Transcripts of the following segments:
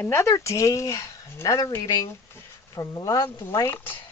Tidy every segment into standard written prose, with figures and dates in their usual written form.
Another day, another reading from Love Light,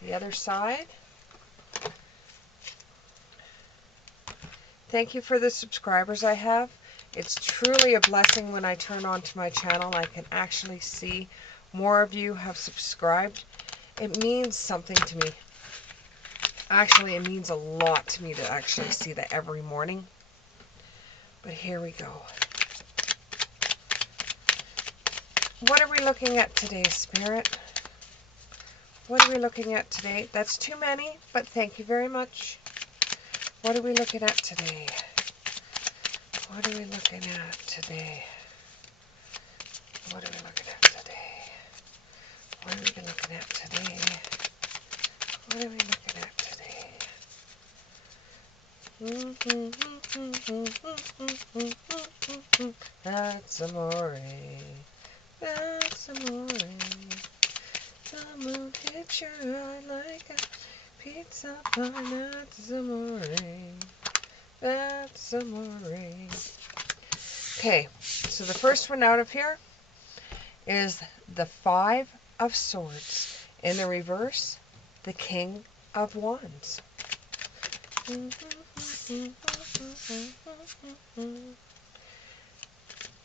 the other side. Thank you for the subscribers I have. It's truly a blessing when I turn onto my channel. I can actually see more of you have subscribed. It means something to me. Actually, it means a lot to me to actually see that every morning. But here we go. What are we looking at today, Spirit? What are we looking at today? That's too many, but thank you very much. What are we looking at today? What are we looking at today? What are we looking at today? What are we looking at today? What are we looking at today? That's amore. That's amore. The moon hits your eye like a pizza pie. That's amore. That's amore. Okay, so the first one out of here is the Five of Swords. In the reverse, the King of Wands.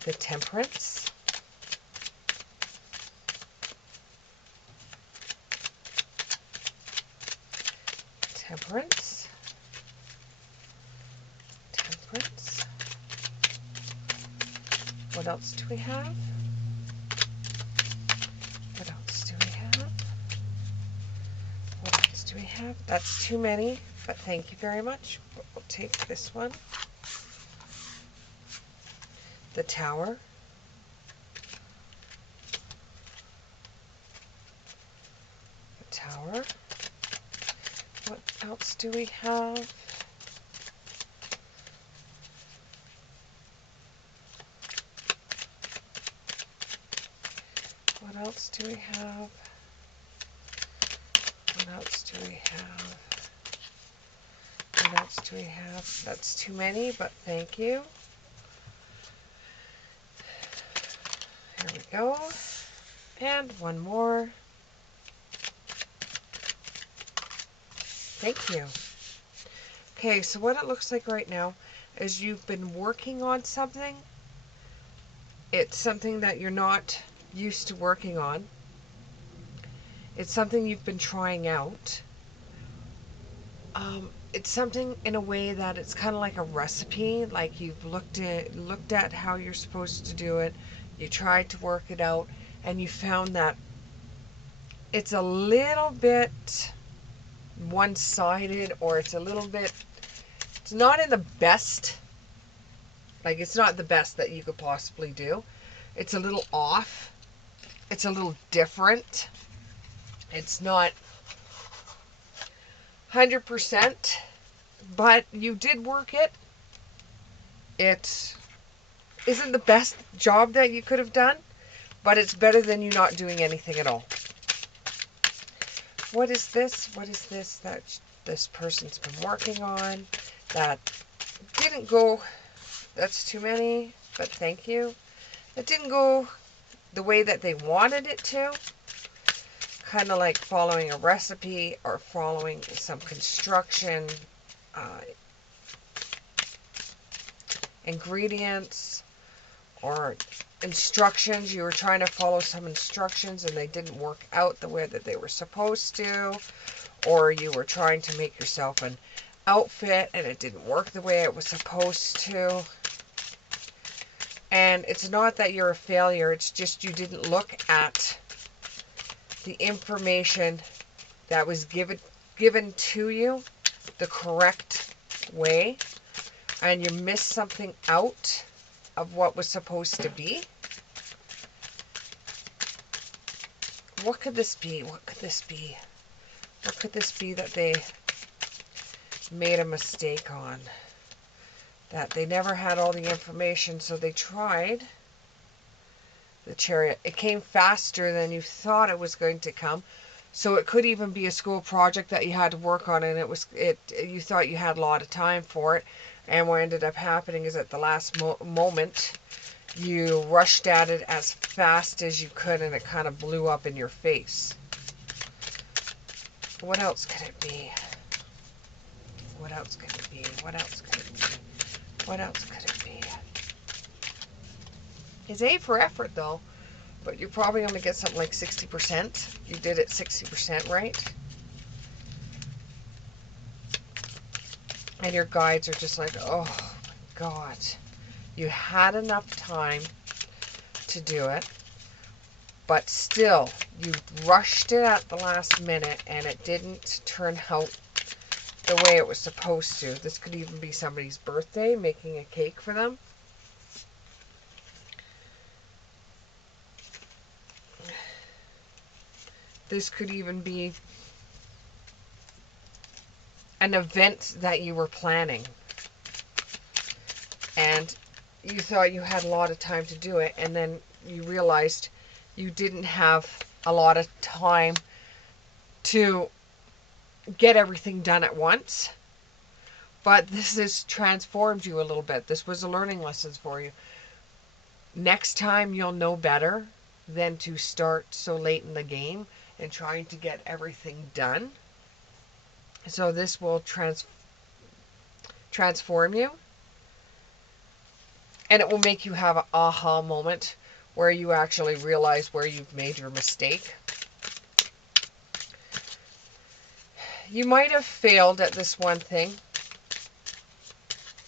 The Temperance. Temperance. Temperance. What else do we have? What else do we have? What else do we have? That's too many, but thank you very much. We'll take this one. The Tower. The Tower. What else do we have? What else do we have? What else do we have? What else do we have? That's too many, but thank you. Here we go. And one more. Thank you. Okay, so what it looks like right now is you've been working on something. It's something that you're not used to working on. It's something you've been trying out. It's something in a way that it's kind of like a recipe, like you've looked at how you're supposed to do it. You tried to work it out, and you found that it's a little bit one-sided, or it's not in the best, like it's not the best that you could possibly do. It's a little off. It's a little different. It's not 100%, but you did work it. It isn't the best job that you could have done, but it's better than you not doing anything at all. What is this? What is this that this person's been working on that didn't go? That's too many, but thank you. It didn't go the way that they wanted it to. Kind of like following a recipe or following some construction ingredients or instructions. You were trying to follow some instructions and they didn't work out the way that they were supposed to. Or you were trying to make yourself an outfit and it didn't work the way it was supposed to. And it's not that you're a failure, it's just you didn't look at the information that was given to you the correct way, and you missed something out of what was supposed to be. What could this be? What could this be? What could this be that they made a mistake on? That they never had all the information, so they tried. The Chariot. It came faster than you thought it was going to come. So it could even be a school project that you had to work on, and you thought you had a lot of time for it. And what ended up happening is at the last moment, You rushed at it as fast as you could, and it kind of blew up in your face. What else could it be? What else could it be? What else could it be? What else could it be? It's A for effort, though, but you probably only get something like 60%. You did it 60% right. And your guides are just like, oh my God. You had enough time to do it, but still, you rushed it at the last minute and it didn't turn out the way it was supposed to. This could even be somebody's birthday, making a cake for them. This could even be an event that you were planning. And you thought you had a lot of time to do it, and then you realized you didn't have a lot of time to get everything done at once. But this has transformed you a little bit. This was a learning lesson for you. Next time you'll know better than to start so late in the game and trying to get everything done. So this will transform you. And it will make you have an aha moment where you actually realize where you've made your mistake. You might have failed at this one thing.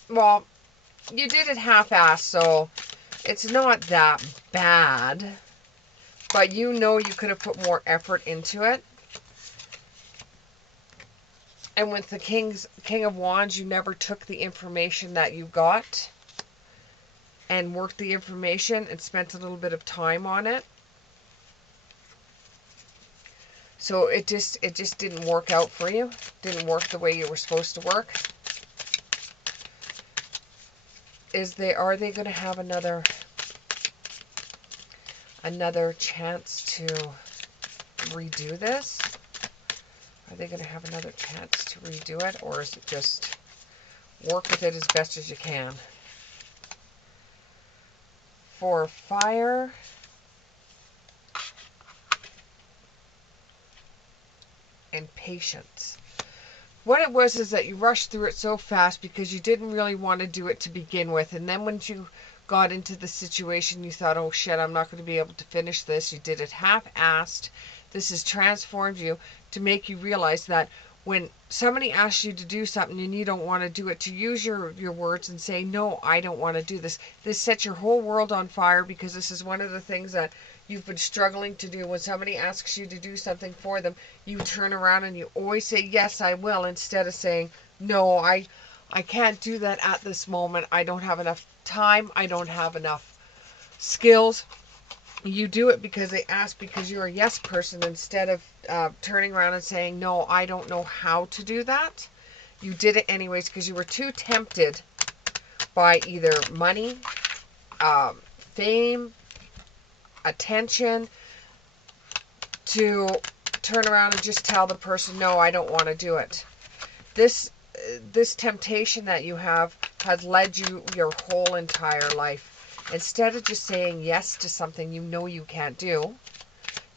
Well, you did it half-assed, so it's not that bad. But you know you could have put more effort into it. And with the King of Wands, you never took the information that you got and worked the information and spent a little bit of time on it. So it just didn't work out for you. Didn't work the way you were supposed to work. Are they going to have another chance to redo this? Are they going to have another chance to redo it, or is it just work with it as best as you can? For fire, and patience. What it was is that you rushed through it so fast because you didn't really want to do it to begin with. And then when you got into the situation, you thought, oh shit, I'm not going to be able to finish this. You did it half-assed. This has transformed you to make you realize that when somebody asks you to do something and you don't want to do it, to use your words and say, no, I don't want to do this. This sets your whole world on fire, because this is one of the things that you've been struggling to do. When somebody asks you to do something for them, you turn around and you always say, yes, I will, instead of saying, no, I can't do that at this moment. I don't have enough time. I don't have enough skills. You do it because they ask, because you're a yes person, instead of turning around and saying, no, I don't know how to do that. You did it anyways because you were too tempted by either money, fame, attention, to turn around and just tell the person, no, I don't want to do it. This temptation that you have has led you your whole entire life. Instead of just saying yes to something you know you can't do,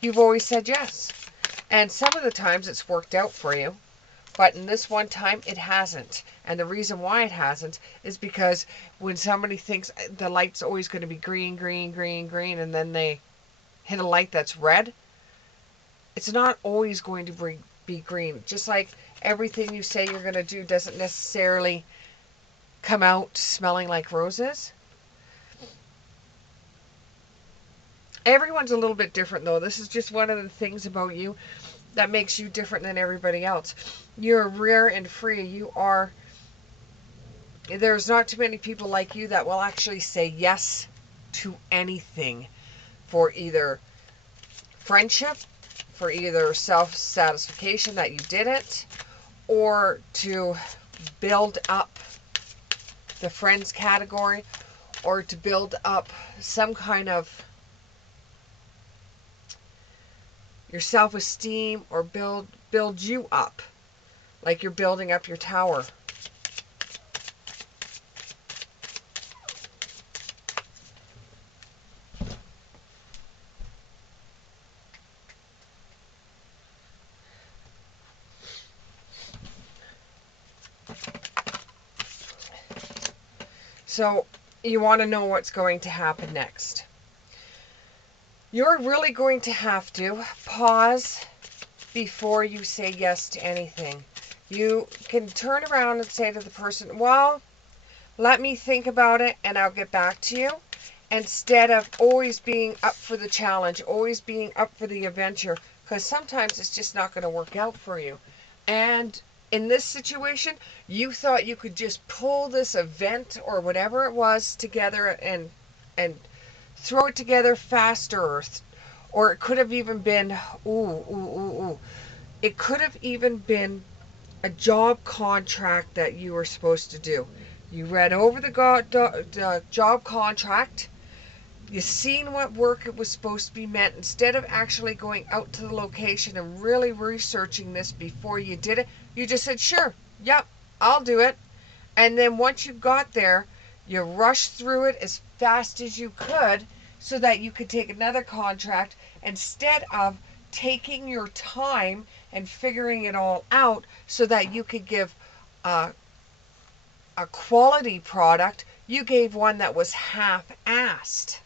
you've always said yes. And some of the times it's worked out for you, but in this one time it hasn't. And the reason why it hasn't is because when somebody thinks the light's always going to be green, green, green, green, and then they hit a light that's red, it's not always going to be green. Just like everything you say you're going to do doesn't necessarily come out smelling like roses. Everyone's a little bit different, though. This is just one of the things about you that makes you different than everybody else. You're rare and free. There's not too many people like you that will actually say yes to anything, for either friendship, for either self-satisfaction that you did it, or to build up the friends category, or to build up some kind of your self-esteem, or build you up like you're building up your tower. So you want to know what's going to happen next. You're really going to have to pause before you say yes to anything. You can turn around and say to the person, well, let me think about it and I'll get back to you. Instead of always being up for the challenge, always being up for the adventure, because sometimes it's just not going to work out for you. And in this situation, you thought you could just pull this event or whatever it was together and throw it together faster, or it could have even been, it could have even been a job contract that you were supposed to do. You read over the job contract. You seen what work it was supposed to be meant. Instead of actually going out to the location and really researching this before you did it, you just said, sure, yep, I'll do it. And then once you got there, you rushed through it as fast as you could so that you could take another contract instead of taking your time and figuring it all out so that you could give a, a quality product. You gave one that was half-assed.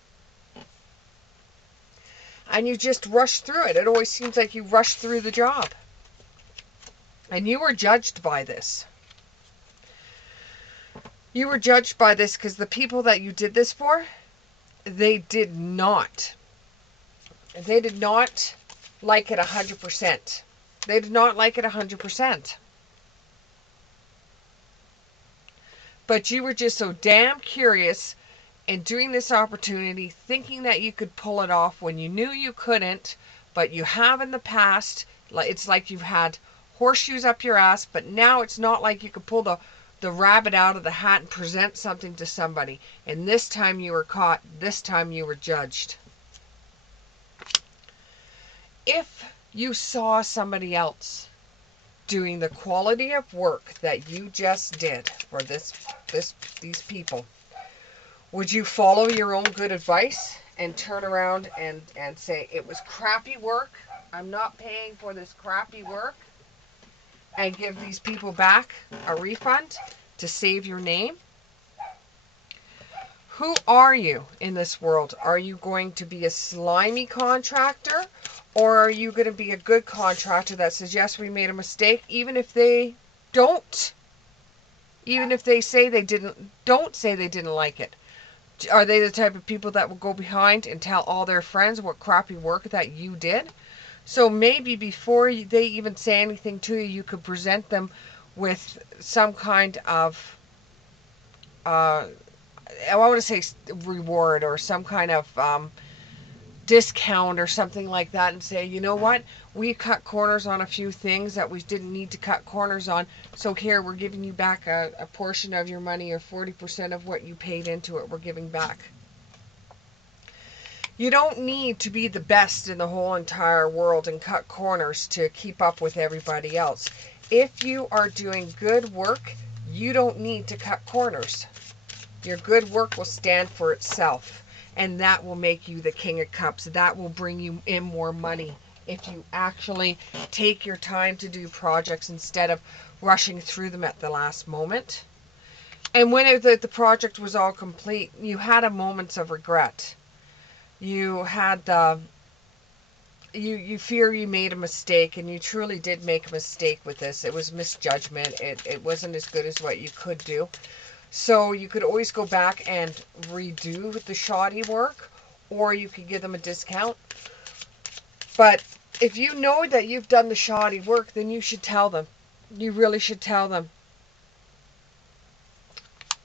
And you just rushed through it. It always seems like you rushed through the job. And you were judged by this. You were judged by this because the people that you did this for, they did not like it 100%. They did not like it 100%. But you were just so damn curious in doing this opportunity, thinking that you could pull it off when you knew you couldn't, but you have in the past. It's like you've had horseshoes up your ass, but now it's not like you could pull the rabbit out of the hat and present something to somebody. And this time you were caught. This time you were judged. If you saw somebody else doing the quality of work that you just did for these people, would you follow your own good advice and turn around and say, it was crappy work, I'm not paying for this crappy work, and give these people back a refund to save your name? Who are you in this world? Are you going to be a slimy contractor, or are you going to be a good contractor that says, yes, we made a mistake, even if they don't? Even if they say don't say they didn't like it. Are they the type of people that will go behind and tell all their friends what crappy work that you did? So maybe before they even say anything to you, you could present them with some kind of, I want to say reward or some kind of discount or something like that, and say, you know what, we cut corners on a few things that we didn't need to cut corners on, so here, we're giving you back a portion of your money, or 40% of what you paid into it, we're giving back. You don't need to be the best in the whole entire world and cut corners to keep up with everybody else. If you are doing good work, you don't need to cut corners. Your good work will stand for itself. And that will make you the King of Cups. That will bring you in more money if you actually take your time to do projects instead of rushing through them at the last moment. And when the project was all complete, you had a moments of regret. You had you fear you made a mistake, and you truly did make a mistake with this. It was misjudgment. It wasn't as good as what you could do. So you could always go back and redo the shoddy work, or you could give them a discount. But if you know that you've done the shoddy work, then you should tell them. You really should tell them.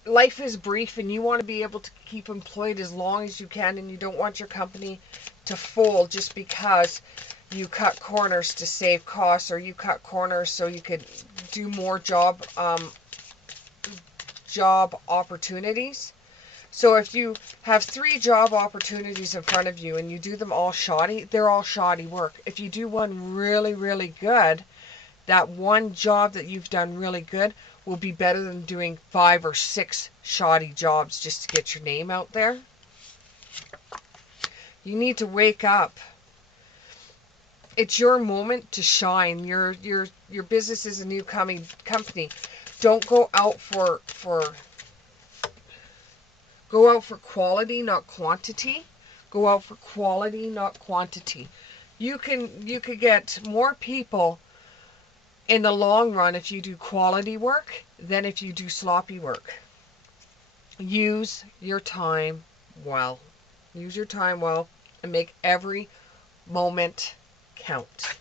Life is brief, and you want to be able to keep employed as long as you can, and you don't want your company to fold just because you cut corners to save costs, or you cut corners so you could do more job opportunities. So if you have 3 job opportunities in front of you and you do them all shoddy, they're all shoddy work. If you do one really, really good, that one job that you've done really good will be better than doing 5 or 6 shoddy jobs just to get your name out there. You need to wake up. It's your moment to shine. Your business is a new company. Don't go out for Go out for quality, not quantity. Go out for quality, not quantity. You could get more people in the long run if you do quality work than if you do sloppy work. Use your time well. Use your time well and make every moment count.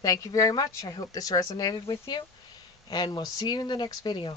Thank you very much. I hope this resonated with you, and we'll see you in the next video.